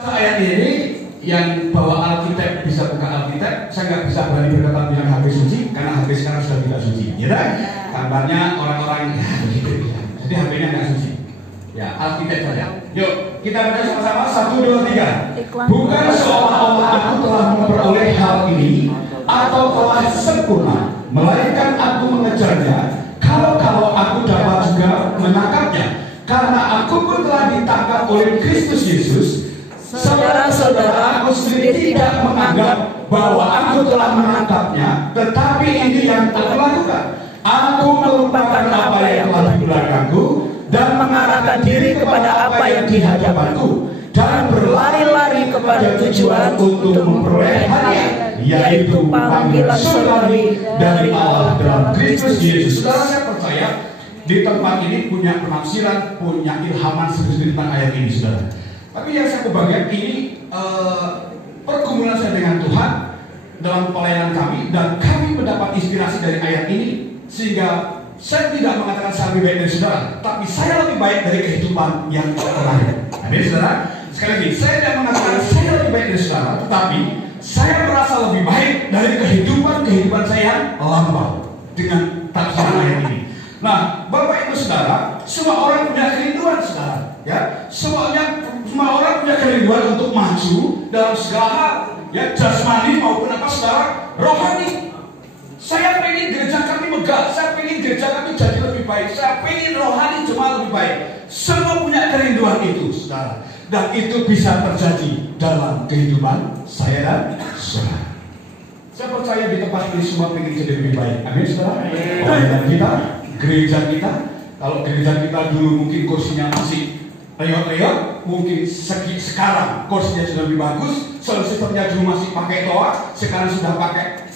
Ayat ini yang bawa Alkitab bisa buka Alkitab, saya nggak bisa berani berkata bilang HP suci karena HP sekarang sudah tidak suci, ya kan? Gambarnya orang-orang ya begitu ya. Jadi HP-nya nggak suci. Ya Alkitab saja. Yuk kita baca sama-sama 1, 2, 3. Bukan seolah-olah aku telah memperoleh hal ini atau telah sempurna, melainkan aku mengejarnya. Kalau aku dapat juga menangkapnya, karena aku pun telah ditangkap oleh Kristus Yesus. Saudara-saudara, aku sendiri tidak menganggap bahwa aku telah menangkapnya, tetapi ini yang aku lakukan. Aku melupakan apa yang telah di belakangku dan mengarahkan diri kepada apa yang di hadapanku, dan berlari-lari kepada tujuan untuk memperoleh hadiah, yaitu panggilan surgawi dari Allah dalam Kristus Yesus. Saudara, saya percaya di tempat ini punya penafsiran, punya ilhaman sendiri tentang ayat ini, saudara. Tapi yang saya kebagian ini pergumulan saya dengan Tuhan dalam pelayanan kami, dan kami mendapat inspirasi dari ayat ini, sehingga saya tidak mengatakan saya lebih baik dari saudara, tapi saya lebih baik dari kehidupan yang terakhir. Amin, saudara. Sekali lagi, saya tidak mengatakan saya lebih baik dari saudara, tetapi saya merasa lebih baik dari kehidupan saya yang lampau dengan tafsiran ayat ini. Nah, Bapak Ibu Saudara, semua orang punya kerinduan, saudara. Ya, semua orang punya kerinduan untuk maju dalam segala hal, ya, jasmani maupun apa, saudara, rohani. Saya pengen gereja kami megah, saya pengen gereja kami jadi lebih baik, saya pengen rohani jemaat lebih baik. Semua punya kerinduan itu, saudara, dan itu bisa terjadi dalam kehidupan saya dan saudara. Saya percaya di tempat ini semua pengen jadi lebih baik. Amin, saudara. Pelayanan kita, gereja kita, kalau gereja kita dulu mungkin kursinya masih reot-reot, mungkin sekarang kursinya sudah lebih bagus. Sound systemnya dulu masih pakai toa, sekarang sudah pakai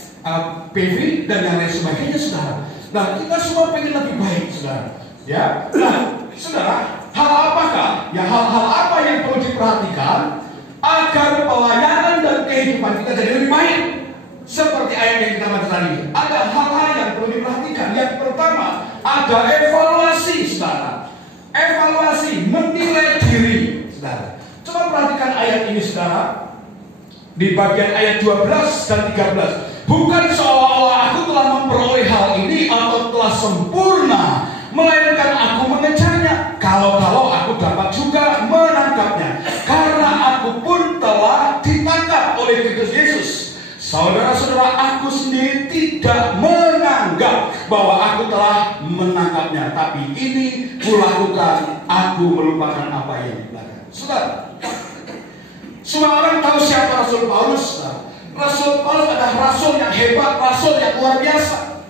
PV dan yang lain sebagainya, saudara. Nah, kita semua pengen lebih baik, saudara. Ya, nah, saudara, hal-hal apa yang perlu diperhatikan agar pelayanan dan kehidupan kita jadi lebih baik? Seperti ayat yang kita baca tadi, ada hal-hal yang perlu diperhatikan. Yang pertama, ada evaluasi, saudara. Evaluasi, menilai diri, saudara. Coba perhatikan ayat ini, saudara. Di bagian ayat 12 dan 13. Bukan seolah-olah aku telah memperoleh hal ini atau telah sempurna, melainkan aku mengejarnya. Kalau aku dapat juga menangkapnya, karena aku pun telah ditangkap oleh Kristus Yesus. Saudara-saudara, aku sendiri tidak menganggap bahwa aku telah menangkapnya, tapi ini kulakukan, aku melupakan apa yang di belakang. Saudara, semua orang tahu siapa Rasul Paulus. Rasul Paulus adalah rasul yang hebat, rasul yang luar biasa.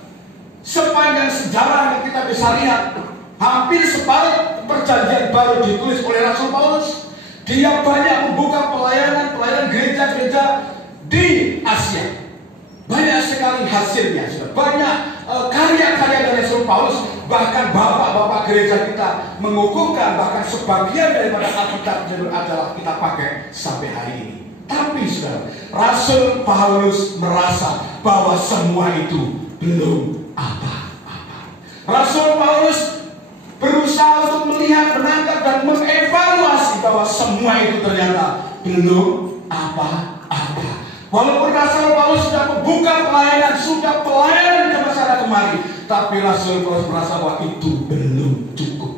Sepanjang sejarah yang kita bisa lihat, hampir separuh perjanjian baru ditulis oleh Rasul Paulus. Dia banyak membuka pelayanan gereja-gereja di Asia. Banyak sekali hasilnya, banyak karya-karya dari Rasul Paulus. Bahkan bapak-bapak gereja kita mengukuhkan, bahkan sebagian daripada Alkitab adalah kita pakai sampai hari ini. Tapi saudara, Rasul Paulus merasa bahwa semua itu belum apa-apa. Rasul Paulus berusaha untuk melihat, menangkap, dan mengevaluasi bahwa semua itu ternyata belum apa-apa. Walaupun Rasul Paulus sudah membuka pelayanan, sudah pelayanan ke masyarakat kemari, tapi Rasul Paulus merasa bahwa itu belum cukup.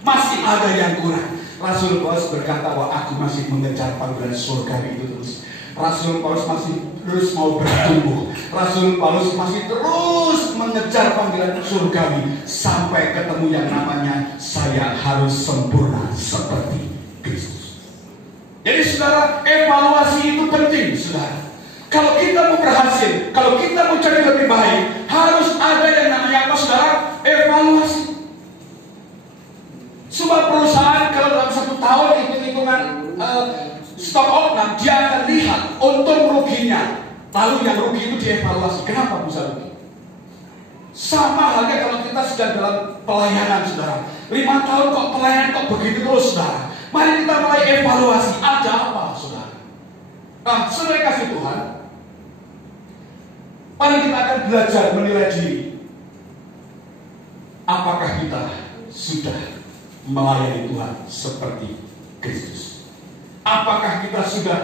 Masih ada yang kurang. Rasul Paulus berkata bahwa aku masih mengejar panggilan surgawi itu terus. Rasul Paulus masih terus mau bertumbuh. Rasul Paulus masih terus mengejar panggilan surgawi sampai ketemu yang namanya saya harus sempurna seperti Kristus. Jadi saudara, evaluasi itu penting, saudara. Kalau kita mau berhasil, kalau kita mau jadi lebih baik, harus ada yang namanya apa, saudara? Evaluasi. Sebuah perusahaan kalau dalam 1 tahun hitung-hitungan stock option, dia akan lihat untung ruginya. Lalu yang rugi itu dievaluasi. Kenapa bisa rugi? Sama halnya kalau kita sedang dalam pelayanan, saudara. 5 tahun kok pelayanan kok begitu terus, saudara. Mari kita mulai evaluasi. Ada apa, saudara? Nah, saudara kasih Tuhan, mari kita akan belajar menilai diri. Apakah kita sudah melayani Tuhan seperti Kristus? Apakah kita sudah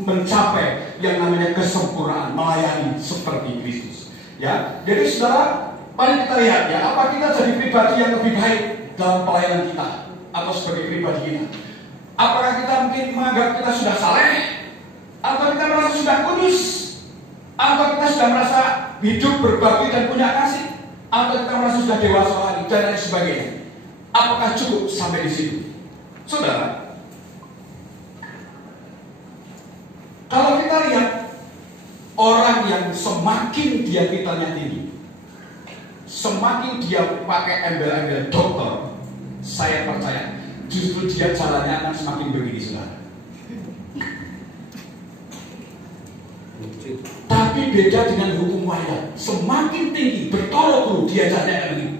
mencapai yang namanya kesempurnaan, melayani seperti Kristus? Ya, jadi saudara, mari kita lihat ya, apa kita jadi pribadi yang lebih baik dalam pelayanan kita atau sebagai pribadi kita? Apakah kita mungkin menganggap kita sudah saleh, atau kita merasa sudah kudus, atau kita sudah merasa hidup berbakti dan punya kasih, atau kita merasa sudah dewasa lagi dan lain sebagainya? Apakah cukup sampai di situ? Saudara, kalau kita lihat orang yang semakin dia titelnya tinggi, semakin dia pakai embel-embel dokter, saya percaya justru dia jalannya akan semakin begini, saudara. Tapi beda dengan hukum waria, semakin tinggi bertolak dia jalannya begini.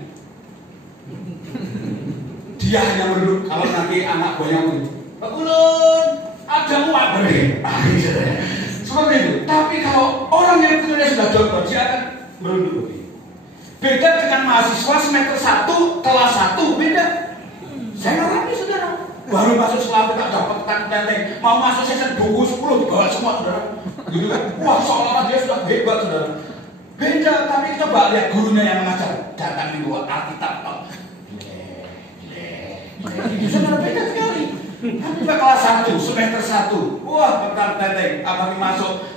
Dia hanya menurut kalau nanti anak buahnya Pak Kulun, ada uang beri. Seperti itu. Tapi kalau orang yang punya sudah dokter, dia akan merunduk begini. Beda dengan mahasiswa semester 1, kelas 1, beda. Saya ngalami, saudara. Baru masuk sekolah kita dapat tenteng, mau masuk sesi buku 10 dibawa semua, saudara. Gitu kan? Wah, seolah-olah dia sudah hebat, saudara. Beda, tapi coba lihat gurunya yang mengajar. Datang di luar Alkitab. Saudara, beda sekali. Tapi kelas 1, semester 1, wah, tenteng, apalagi masuk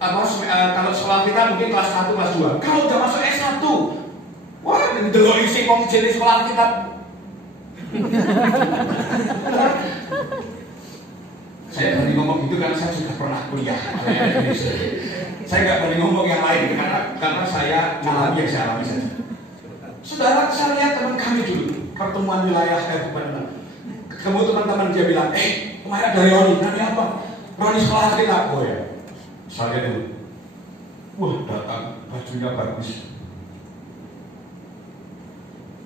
kalau sekolah kita mungkin kelas 1, kelas 2. Kalau udah masuk S1, wah, delok isi wong jenis sekolah kita. Saya berani ngomong gitu karena saya sudah pernah kuliah. Saya nggak berani ngomong yang lain karena saya ngalami yang saya alami saja. Saudara, saya lihat teman kami dulu pertemuan wilayah kabupaten. Ketemu teman-teman dia bilang, kemarin ada Roni, namanya apa? Roni sekolah kita. Oh ya, saya dulu. Wah, datang bajunya bagus.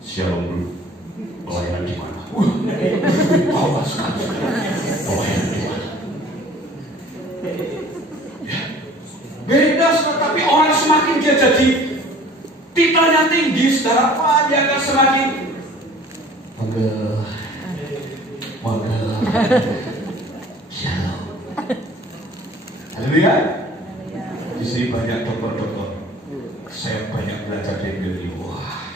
Shalom bro, pelayanan di mana? Wah, masuk. Pelayanan di mana? Ya, beda, tapi orang semakin dia jadi titelnya tinggi, saudara, dia akan semakin Moga Shalom. Haleluya. Di sini banyak dokter-dokter. Saya banyak belajar dari beliau. Wah,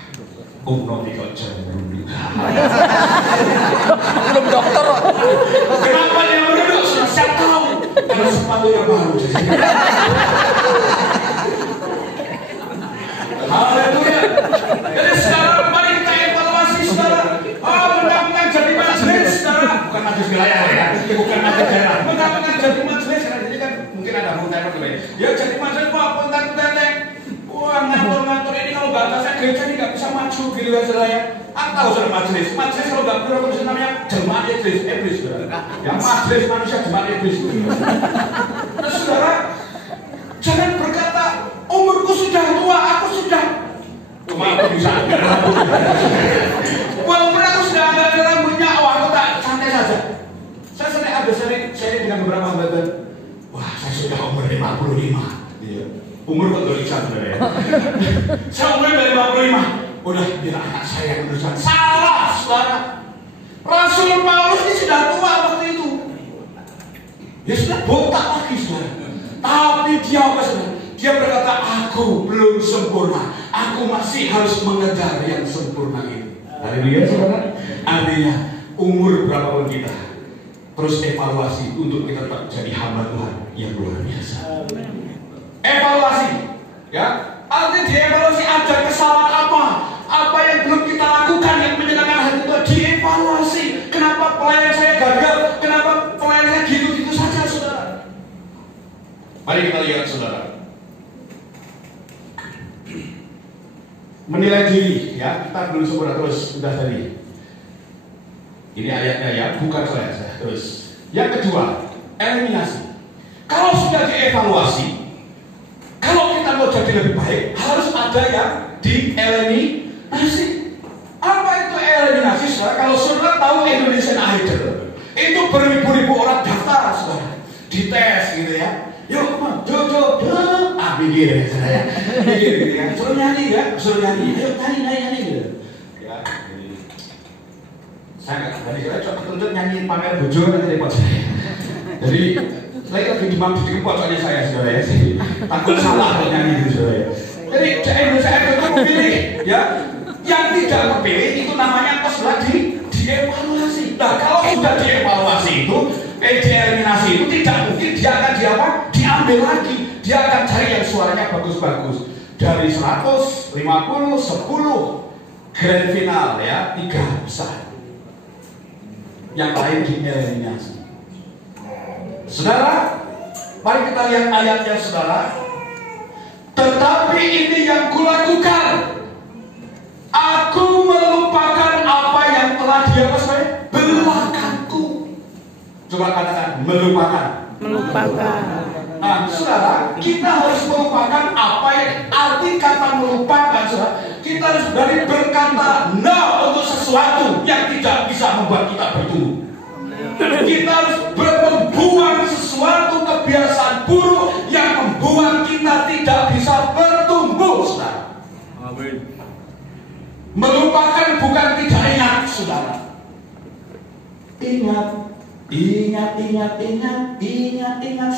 nanti kau jangan merunduk. Belum dokter. Kenapa dia merunduk? Saya tahu. Karena sepatunya baru. Haleluya. Jadi sekarang mari kita evaluasi, saudara. Benar-benar jadi majelis, saudara. Bukan majelis wilayah ya, bukan majelis daerah. Benar-benar jadi majelis, karena jadi kan mungkin ada muter-muter juga. Ya jadi majelis, wah pontan-pontan. Wah ngatur-ngatur ini kalau nggak ada gereja ini nggak bisa maju gitu ya, saudara ya. Aku tahu saudara majelis kalau nggak perlu kalau namanya jemaat iblis, saudara. Ya majelis manusia jemaat iblis. Nah saudara, jangan berkata umurku sudah tua, aku sudah aku bisa. Walaupun aku sudah ada rambutnya, aku tak santai saja. Saya sering dengan beberapa hamba. Wah, saya sudah umur 55. Iya. Umur kok tulisan saudara ya. Saya umur 55. Udah biar anak saya yang meneruskan. Salah, saudara. Rasul Paulus ini sudah tua waktu itu. Ya sudah botak lagi, saudara. Tapi dia apa, saudara? Dia berkata, aku belum sempurna. Aku masih harus mengejar yang sempurna itu. Haleluya, saudara. Artinya, umur berapapun kita, terus evaluasi untuk kita tetap jadi hamba Tuhan yang luar biasa. Evaluasi, ya. Artinya dievaluasi, ada kesalahan apa yang belum kita lakukan yang menyenangkan hati Tuhan, dievaluasi. Kenapa pelayanan saya gagal? Kenapa pelayanan saya gitu-gitu saja, saudara? Mari kita lihat, saudara. Menilai diri, ya, kita belum sempurna terus, sudah tadi. Ini ayatnya ya, bukan saya terus. Yang kedua, eliminasi. Kalau sudah dievaluasi, kalau kita mau jadi lebih baik, harus ada yang dieliminasi. Apa itu eliminasi, saudara? Kalau saudara tahu Indonesian Idol, itu beribu-ribu orang daftar, saudara, dites gitu ya. Yuk, jojo, pikir saya, pikir ya, suruh nyanyi ya, ayo nyanyi gitu. Ya, jadi saya nggak berani, saya coba tuntut nyanyi pamer bojo nanti repot saya. Jadi saya lagi di pojoknya saya saudara ya. Takut salah kalau nyanyi gitu saudara ya. Jadi saya tetap memilih ya. Yang tidak terpilih itu namanya pas dievaluasi. Nah kalau sudah dievaluasi itu, dieliminasi itu tidak mungkin dia akan diambil lagi. Dia akan cari yang suaranya bagus-bagus. Dari 100, 50, 10 grand final ya, 3 besar. Yang lain dieliminasi. Saudara, mari kita lihat ayatnya saudara. Tetapi ini yang kulakukan, aku melupakan apa yang telah dia belakangku. Coba katakan melupakan. Melupakan. Nah, saudara, kita harus melupakan apa yang arti kata melupakan, saudara. Kita harus berani berkata no untuk sesuatu yang tidak bisa membuat kita bertumbuh. Kita harus membuang sesuatu kebiasaan buruk yang membuat kita tidak bisa bertumbuh, saudara. Amin. Melupakan bukan tidak ingat, saudara. Ingat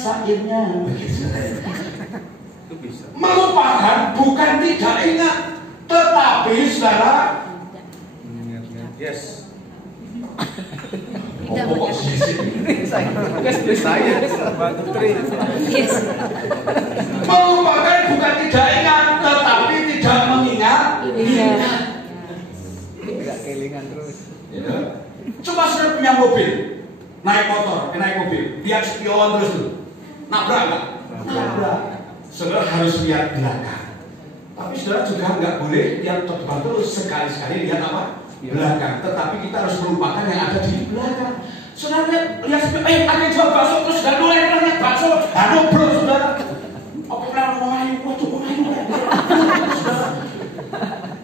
sakitnya. Melupakan bukan tidak ingat, tetapi saudara. Yes. Melupakan bukan tidak ingat, tetapi tidak mengingat. Tidak kelingan terus. Coba sudah punya mobil, naik mobil, lihat spion terus tuh, nabrak nggak? Nabrak. Saudara harus lihat belakang. Tapi saudara juga nggak boleh lihat depan terus, sekali-sekali lihat apa? Belakang. Tetapi kita harus melupakan yang ada di belakang. Saudara lihat spion, ada yang jual bakso terus sudah mulai lihat bakso, aduh bro saudara. Apa pernah ngomongin? Waduh ngomongin.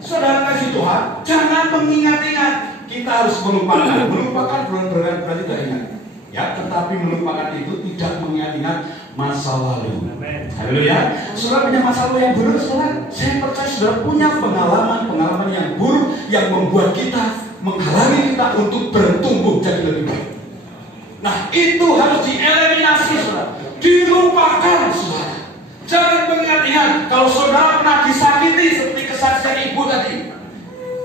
Saudara kasih Tuhan, jangan mengingat-ingat. Kita harus melupakan. Melupakan berarti tidak ingat. Ya, tetapi melupakan itu tidak mengingat-ingat masa lalu. Haleluya. Saudara punya masa lalu yang buruk, saudara. Saya percaya saudara punya pengalaman yang buruk yang membuat kita, menghalangi kita untuk bertumbuh jadi lebih baik. Nah, itu harus dieliminasi, saudara. Dilupakan, saudara. Jangan mengingat-ingat. Kalau saudara pernah disakiti seperti kesaksian ibu tadi.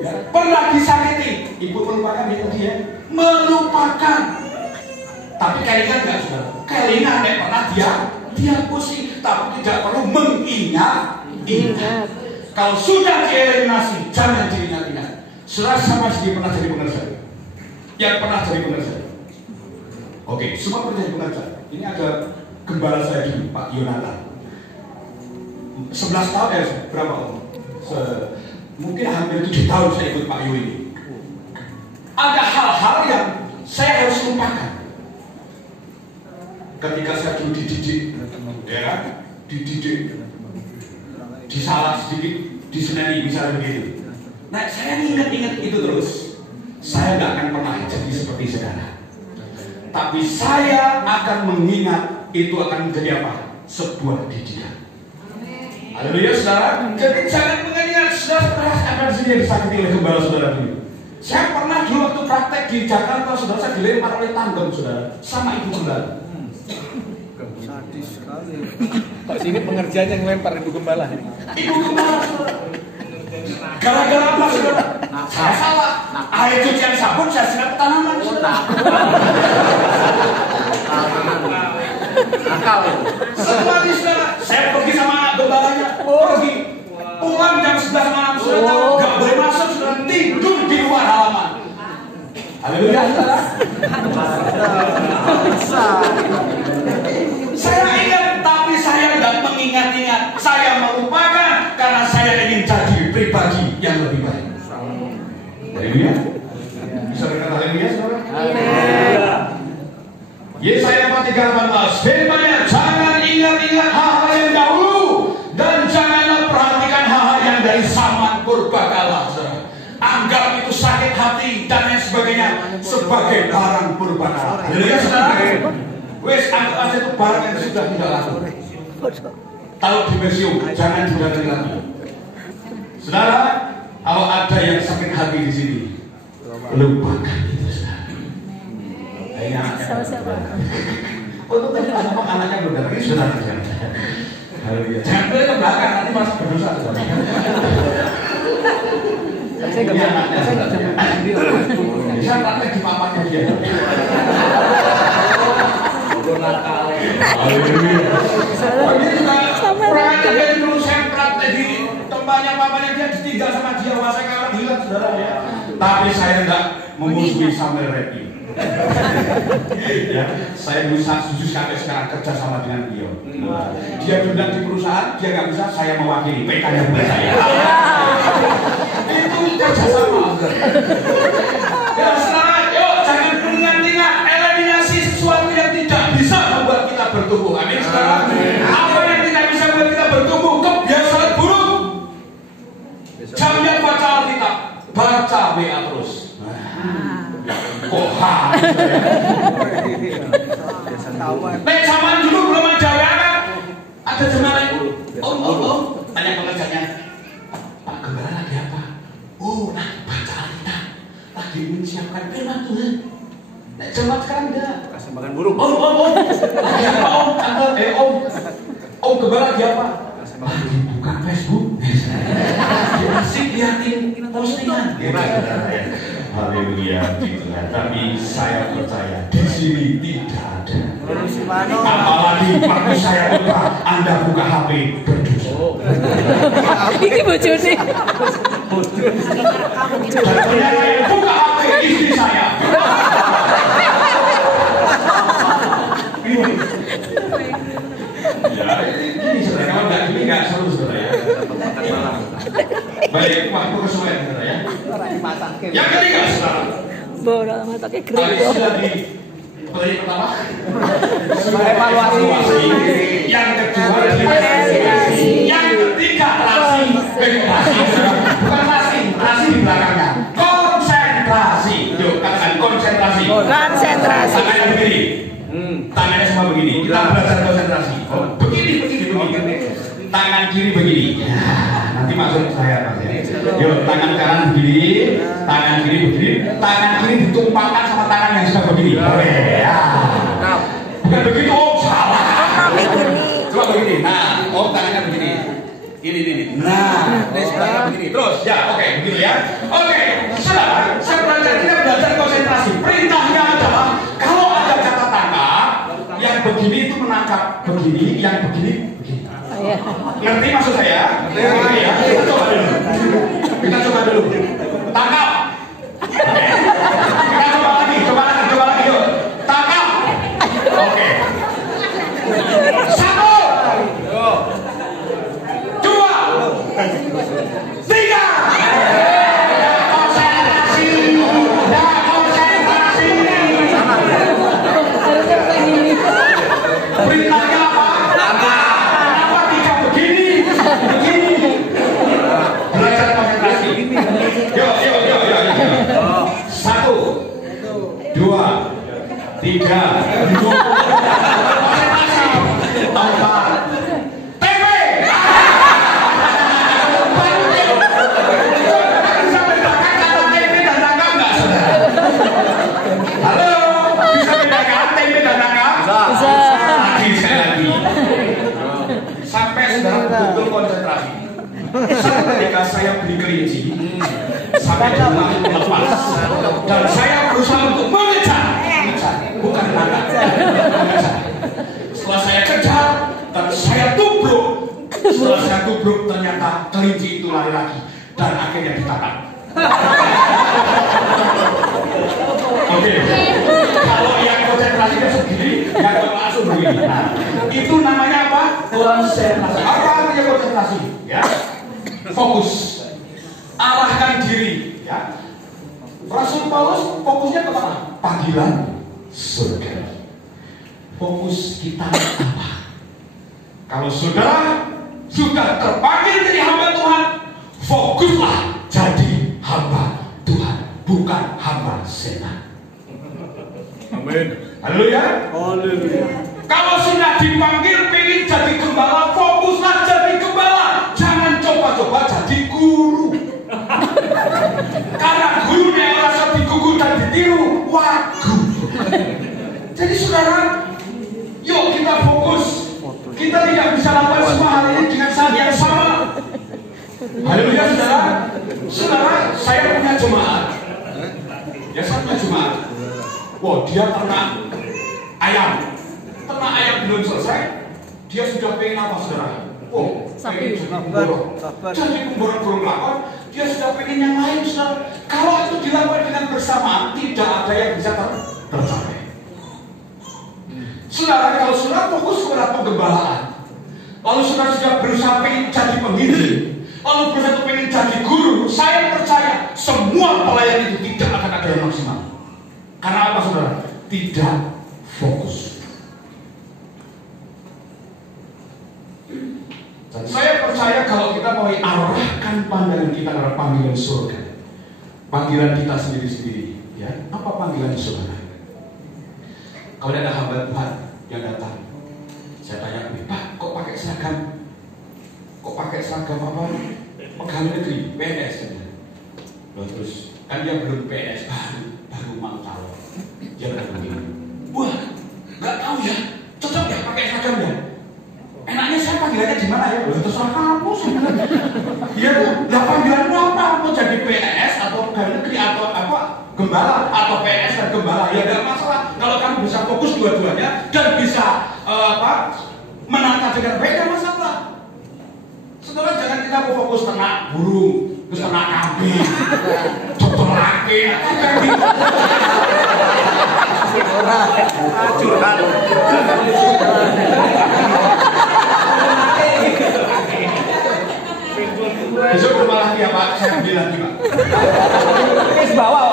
Ya, pernah disakiti, ibu melupakan dia tadi ya, melupakan. Tapi kelingan nggak saudara? Kelingan ya pernah dia pusing, tapi tidak perlu mengingat. Kalau sudah dieliminasi, jangan diingat-ingat. Saudara sama sekali pernah jadi pengerja? Yang pernah jadi pengerja? Oke, semua pernah jadi pengerja. Ini ada gembala saya dulu, Pak Yonatan. 11 tahun ya, berapa tahun? Mungkin hampir 7 tahun saya ikut Pak Yu ini. Ada hal-hal yang saya harus lupakan. Ketika saya dulu dididik, ya, disalah sedikit, diseneni misalnya begitu. Nah, saya ingat-ingat itu terus. Saya nggak akan pernah jadi seperti saudara. Tapi saya akan mengingat itu akan menjadi apa? Sebuah didikan. Haleluya saudara. Jadi jangan mengingat saudara akan sendiri disakiti oleh gembala saudara dulu. Saya pernah dulu waktu praktek di Jakarta, saudara, saya dilempar oleh tanggung saudara sama ibu gembala. Sadis sekali. Kok sini pengerjaan yang lempar ibu gembala? Ibu gembala saudara. Gara-gara apa saudara? Saya salah. Air cucian sabun saya siram ke tanaman saudara. Akal. Setelah di saudara, saya pergi sama gembalanya. Pergi. Pulang jam 11 malam saudara, nggak boleh masuk saudara, tidur di luar halaman. Haleluya saudara. Saya ingat, tapi saya nggak mengingat-ingat. Saya melupakan karena saya ingin jadi pribadi yang lebih baik. Haleluya. Bisa berkata haleluya saudara? Haleluya. Yesaya 43:18, firman-Nya, jangan ingat-ingat hal-hal yang dahulu dan janganlah perhatikan hal-hal yang dari zaman purbakala. Anggap itu sakit hati dan lain sebagainya sebagai barang purbakala. Haleluya saudara. Wes anggap aja itu barang yang sudah tidak laku. Kalau di museum jangan didatangi lagi. Saudara, kalau ada yang sakit hati di sini, lupakan itu saudara. anaknya belum datang, ini sudah datang. Haleluya. Jangan boleh ke belakang, nanti masih berdosa. Saya nggak bisa Bisa praktek di papanya dia. Haleluya. Ini juga perannya dia dulu saya praktek di tempatnya papanya dia ditinggal sama dia. Wah saya kalah gila saudara ya. Tapi saya enggak memusuhi Samuel Repi. Ya, saya bisa setuju sampai sekarang kerja sama dengan dia. Dia diundang di perusahaan, dia nggak bisa, saya mewakili PK-nya bukan saya. Itu kerja sama. Ya sekarang, yuk jangan ingat-ingat eliminasi sesuatu yang tidak bisa membuat kita bertumbuh. Amin sekarang. Apa yang tidak bisa membuat kita bertumbuh? Kebiasaan buruk. Jangan baca Alkitab, baca WA terus. Koha. Nek zaman dulu belum ada WA kan? Ada zaman itu. Om, tanya pekerjanya. Pak Gembala lagi apa? Oh, baca Alkitab. Lagi menyiapkan firman Tuhan. Nek zaman sekarang enggak. Kasih makan burung. Om. Lagi apa om? Tante, om. Om Gembala lagi apa? Lagi buka Facebook. Asik liatin postingan. Haleluya, Tuhan. Tapi saya percaya di sini tidak ada. Apalagi waktu saya lupa, Anda buka HP berdosa. Ini bojone. Dan ternyata yang buka HP istri saya. Ya, ini saudara, kalau nggak gini nggak seru saudara ya. Baik, waktu kesuwen saudara ya. Yang ketiga saudara. Bola matanya Tadi gede. sudah di poin pertama. Evaluasi. Yang kedua evaluasi. Yang ketiga rasi. Bukan rasi di belakangnya. Konsentrasi. Yuk katakan konsentrasi. Konsentrasi. Tangannya begini. Tangannya semua begini. Kita belajar konsentrasi. Begini. Tangan kiri begini. Nanti maksud saya Mas ya. Yuk, tangan kanan begini, tangan kiri begini, tangan kiri ditumpangkan sama tangan yang sudah begini. Oke, ya. Bukan begitu, om salah. Coba begini. Nah, om tangannya begini. Ini. Nah, tangannya begini. Terus, ya, oke, begini ya. Oke, saudara, saya belajar konsentrasi. Perintahnya adalah kalau ada kata tangkap, yang begini itu menangkap begini, yang begini begini. Ngerti maksud saya? Ngerti ya? Kita coba dulu. Tangkap. Oke. Kita coba lagi yuk. Tangkap. Oke. 1 2 3. Konsentrasi. Perintahnya apa? Kenapa tidak begini? Belajar konsentrasi. Yuk. 1 2 3 konsentrasi. 4 TP. Bisa bedakan kata TP dan tangkap nggak saudara? Halo, bisa bedakan TP dan tangkap? Bisa. Sekali lagi. Sampai saudara betul konsentrasi. Ketika saya beli kelinci, sampai rumah lepas, dan saya berusaha untuk mengejar, bukan tangkap. Setelah saya kejar dan saya tubruk, ternyata kelinci itu lari lagi dan akhirnya ditangkap. Oke. Kalau yang konsentrasinya segini, yang langsung begini. Nah, itu namanya apa? Konsentrasi. Apa artinya konsentrasi? Ya, fokus, arahkan diri. Ya, Rasul Paulus fokusnya kemana? Panggilan surga. Fokus kita apa? Kalau saudara sudah terpanggil jadi hamba Tuhan, fokuslah jadi hamba Tuhan, bukan hamba setan. Amin. Haleluya. Kalau sudah dipanggil pengen jadi gembala, fokuslah jadi gembala. Jangan coba-coba jadi guru. Karena gurunya rasa digugu dan ditiru, wagu. Jadi saudara, yuk kita fokus melakukan semua hal ini dengan saat yang sama. Haleluya, saudara. Saudara, saya punya jemaat. Ya, saya punya jemaat. Wah, dia ternak ayam. Ternak ayam belum selesai, dia sudah pengen apa, saudara? Oh, pengen jadi pemborong. Jadi pemborong burung lakon, dia sudah pengen yang lain, saudara. Kalau itu dilakukan dengan bersamaan, tidak ada yang bisa tercapai. Saudara, kalau saudara fokus kepada penggembalaan, lalu saudara sudah berusaha pengen jadi pemimpin, lalu berusaha pengen jadi guru, saya percaya semua pelayan itu tidak akan ada yang maksimal. Karena apa, saudara? Tidak fokus. Dan saya percaya kalau kita mau arahkan pandangan kita ke panggilan surga, panggilan kita sendiri-sendiri, ya, apa panggilan surga? Kalau ada hamba Tuhan yang datang, saya tanya, Pak, kok pakai seragam? Kok pakai seragam apa? Pegawai negeri, PNS. Loh, terus kan dia belum PNS, baru mau calon. Dia berkata begini, wah, nggak tahu ya, cocok ya pakai seragam ya? Enaknya saya panggilannya di mana ya? Loh, terserah kamu sebenarnya. Ya, lah panggilanmu apa? Mau jadi PNS atau pegawai negeri atau apa? Gembala atau PNS dan gembala, ya tidak masalah kalau kamu bisa fokus dua-duanya dan bisa menata dengan baik, tidak masalah. Saudara, jangan kita mau fokus ternak burung, terus ternak kambing, dokter laki, kayak gitu. Besok rumah lagi ya Pak, saya ambil lagi Pak. Bawa.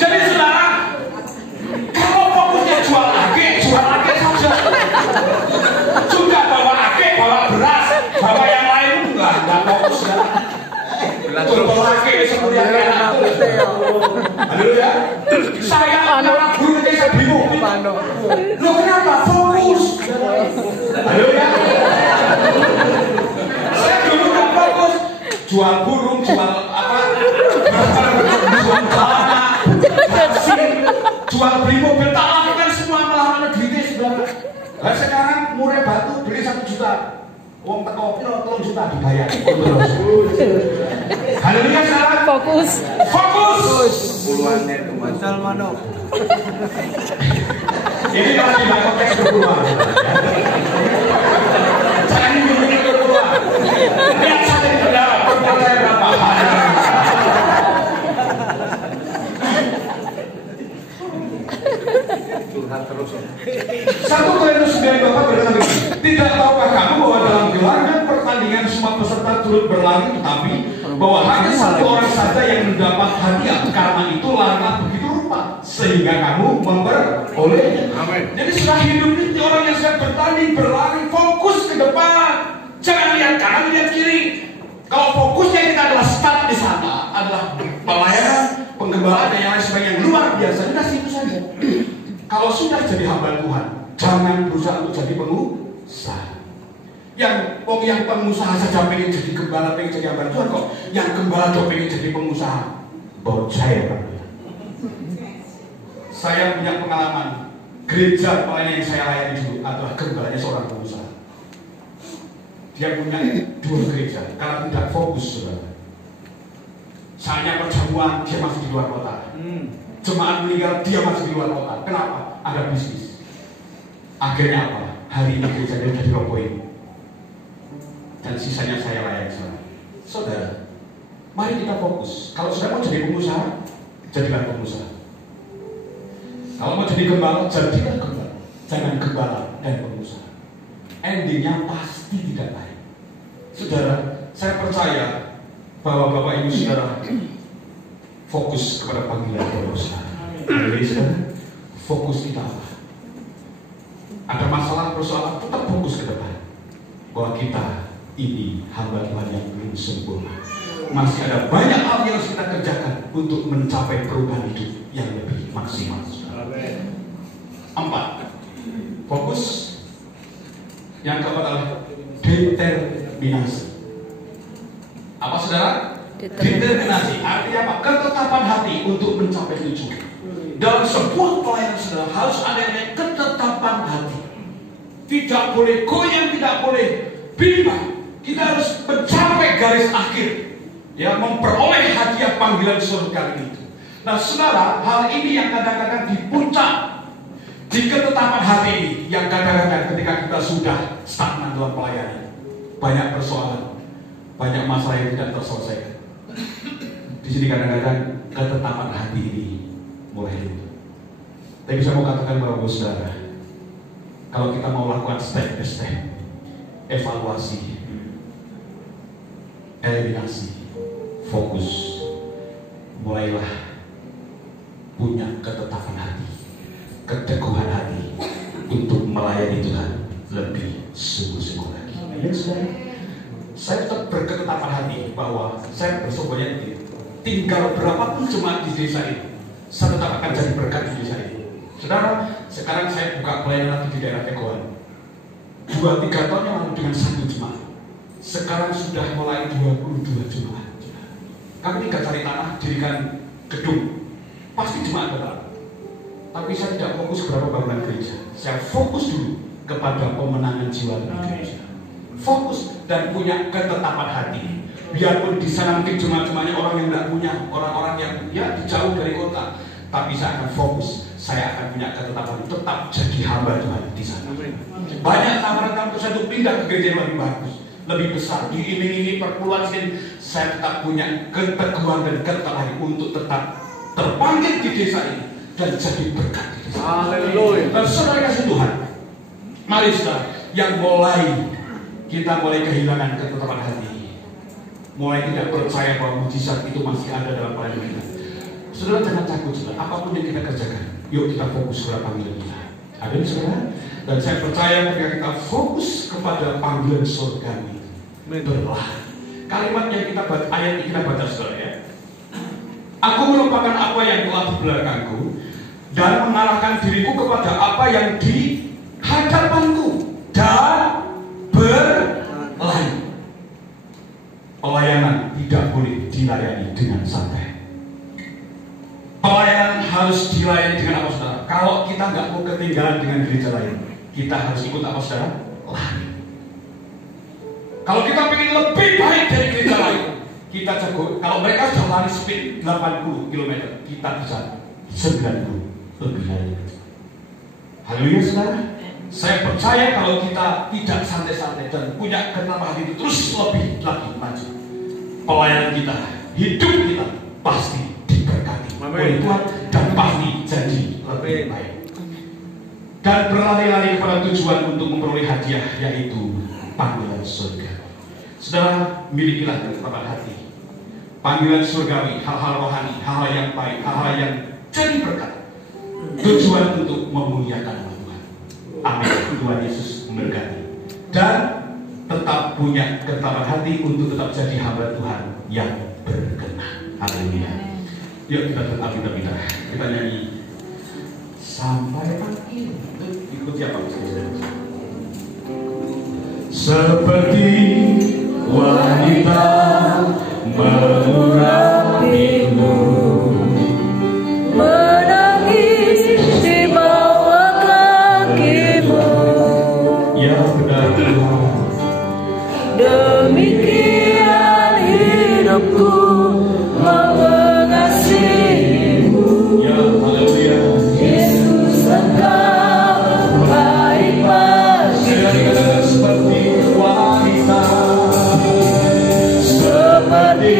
Jadi saudara, kalau fokusnya jual lagi saja. Sudah bawa ake, bawa beras, bawa yang lain enggak fokus ya. Betul bawa ake seperti yang enak. Haleluya. Saya anak guru ketika saya bingung. Loh kenapa fokus? Haleluya. Saya dulu nggak fokus, jual burung, jual apa? Jual celana, jual beli mobil, tak lakukan semua melawan negeri saudara. Nah sekarang murai batu beli 1 juta, uang teko piro 3 juta dibayar. Haleluya saudara. Fokus. Puluhan itu modal manuk. Ini kalau tidak konteks berpeluang. Saya ini belum berpeluang. Lihat saya di saudara, perbuatan saya berapa? Curhat terus. 1 Korintus 9 Bapak berkata begini, tidak tahukah kamu bahwa dalam gelaran pertandingan semua peserta turut berlari, tetapi bahwa hanya 1 orang saja yang mendapat hadiah, karena itu larilah begitu rupa sehingga kamu memperolehnya. Jadi setelah hidup ini orang yang sedang bertanding berlari fokus ke depan, jangan lihat kanan lihat kiri. Kalau fokusnya kita adalah start di sana, adalah pelayanan, penggembalaan dan yang lain sebagainya yang luar biasa, sudah situ saja. Kalau sudah jadi hamba Tuhan, jangan berusaha untuk jadi pengusaha. Yang pengusaha saja pengen jadi gembala, pengen jadi hamba Tuhan kok. Yang gembala juga pengen jadi pengusaha. Bocah Pak. Saya punya pengalaman. Gereja pelayanan yang saya layani dulu adalah gembalanya seorang pengusaha. Dia punya 2 gereja. Kalau tidak fokus, saudara. Saatnya perjamuan, dia masih di luar kota. Jemaat meninggal, dia masih di luar kota. Kenapa? Ada bisnis. Akhirnya apa? Hari ini gerejanya sudah dirobohin. Dan sisanya saya layani sana. Saudara, mari kita fokus. Kalau sudah mau jadi pengusaha, jadilah pengusaha. Kalau mau jadi gembala, jadilah gembala. Jangan gembala dan pengusaha. Endingnya pasti tidak baik. Saudara, saya percaya bahwa Bapak Ibu Saudara fokus kepada panggilan Tuhan. Jadi saudara, fokus kita apa? Ada masalah persoalan, tetap fokus ke depan. Bahwa kita ini hamba Tuhan yang belum sempurna. Masih ada banyak hal yang harus kita kerjakan untuk mencapai perubahan hidup yang lebih maksimal. 4. Fokus. Yang keempat adalah determinasi. Apa saudara? Determinasi. Artinya apa? Ketetapan hati untuk mencapai tujuan. Dalam sebuah pelayanan saudara harus ada yang ketetapan hati. tidak boleh goyang, tidak boleh bimbang. Kita harus mencapai garis akhir, ya, memperoleh hadiah panggilan surga itu. Nah saudara, hal ini yang kadang-kadang di puncak, di ketetapan hati ini, yang kadang-kadang ketika kita sudah stagnan dalam pelayanan, banyak persoalan, banyak masalah yang tidak terselesaikan. Di sini kadang-kadang ketetapan hati ini mulai runtuh. Tapi saya mau katakan bahwa saudara, kalau kita mau lakukan step by step, evaluasi, eliminasi, fokus, mulailah punya ketetapan hati, keteguhan hati untuk melayani Tuhan lebih sungguh-sungguh lagi. Ya saudara, saya tetap berketetapan hati bahwa saya bersoalnya ini, tinggal berapapun jemaat di desa ini, saya tetap akan jadi berkat di desa ini. Saudara, sekarang saya buka pelayanan lagi di daerah Tegoan. 2-3 tahun yang lalu dengan 1 jemaat, sekarang sudah mulai 22 jemaat. Kami tinggal cari tanah, dirikan gedung, pasti jemaat tetap. Tapi saya tidak fokus berapa bangunan gereja. Saya fokus dulu kepada pemenangan jiwa di gereja. Fokus dan punya ketetapan hati. Biarpun di sana mungkin jemaat-jemaatnya orang yang tidak punya, orang-orang yang ya jauh dari kota, tapi saya akan fokus. Saya akan punya ketetapan tetap jadi hamba Tuhan di sana. Banyak tawaran saya untuk pindah ke gereja yang lebih bagus, lebih besar, diiming-imingi perpuluhan sini. Saya tetap punya keteguhan dan ketetapan untuk tetap terpanggil di desa ini dan jadi berkat di desa. Haleluya. Dan saudara kasih Tuhan, mari saudara, yang kita mulai kehilangan ketetapan hati, mulai tidak percaya bahwa mujizat itu masih ada dalam pelayanan kita. Saudara jangan takut, saudara. Apapun yang kita kerjakan, yuk kita fokus kepada panggilan kita. Ada yang saudara? Dan saya percaya ketika kita fokus kepada panggilan surga ini, berlah. Kalimat yang kita baca, ayat yang kita baca saudara ya. Aku melupakan apa yang telah di belakangku dan mengarahkan diriku kepada apa yang di hadapanku dan berlayar. Pelayanan tidak boleh dilayani dengan santai. Pelayanan harus dilayani dengan apa saudara? Kalau kita nggak mau ketinggalan dengan gereja lain, kita harus ikut apa saudara? Lari. Kalau kita ingin lebih baik dari gereja lain, kita jago. Kalau mereka sudah lari speed 80 km, kita bisa 90 lebih baik. Haleluya saudara. Saya percaya kalau kita tidak santai-santai dan punya ketetapan hati itu terus lebih lagi maju, pelayanan kita, hidup kita pasti diberkati oleh Tuhan dan pasti jadi lebih baik. Dan berlari-lari kepada tujuan untuk memperoleh hadiah, yaitu panggilan surga. Saudara, milikilah ketetapan hati, panggilan surgawi, hal-hal rohani, hal-hal yang baik, hal-hal yang jadi berkat, tujuan untuk memuliakan Tuhan. Amin. Tuhan Yesus memberkati. Dan tetap punya ketetapan hati untuk tetap jadi hamba Tuhan yang berkenan. Haleluya. Yuk kita tetap kita nyanyi sampai akhir. Ikuti apa saudara? Seperti wanita mengurapimu, menangis di bawah kakimu. Ya benar Tuhan. Demikian hidupku mengasihimu. Ya haleluya. Yesus engkau baik bagiku. Seperti wanita, Seperti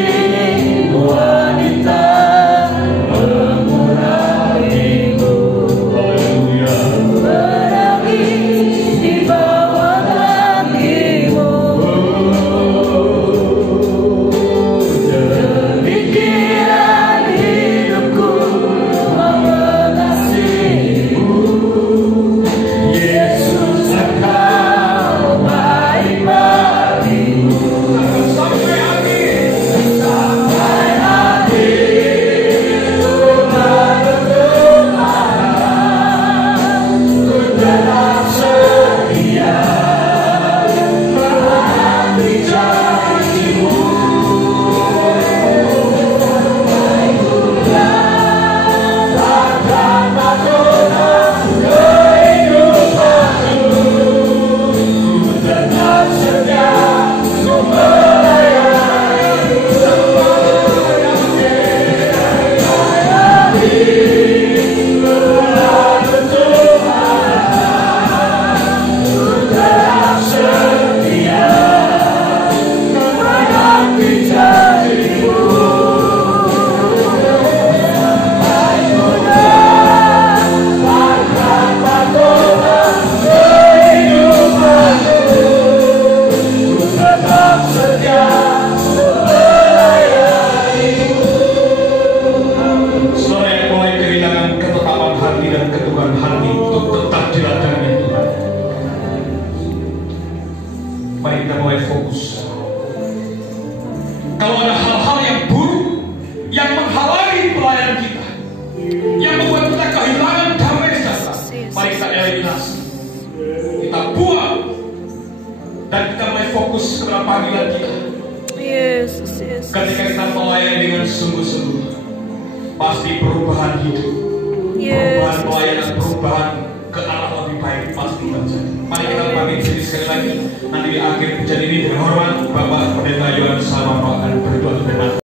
kita mulai fokus. Kalau ada hal-hal yang buruk yang menghalangi pelayanan kita, yang membuat kita kehilangan damai sejahtera, mari kita eliminasi, kita buang, dan kita mulai fokus kepada panggilan kita. Yesus, Yesus. Ketika kita melayani dengan sungguh-sungguh, pasti perubahan hidup, perubahan pelayanan, perubahan ke arah lebih baik pasti terjadi. Mari kita panggil diri sekali lagi. Nanti di akhir pujian ini dengan hormat Bapak Pendeta Yohanes Salama akan berdoa.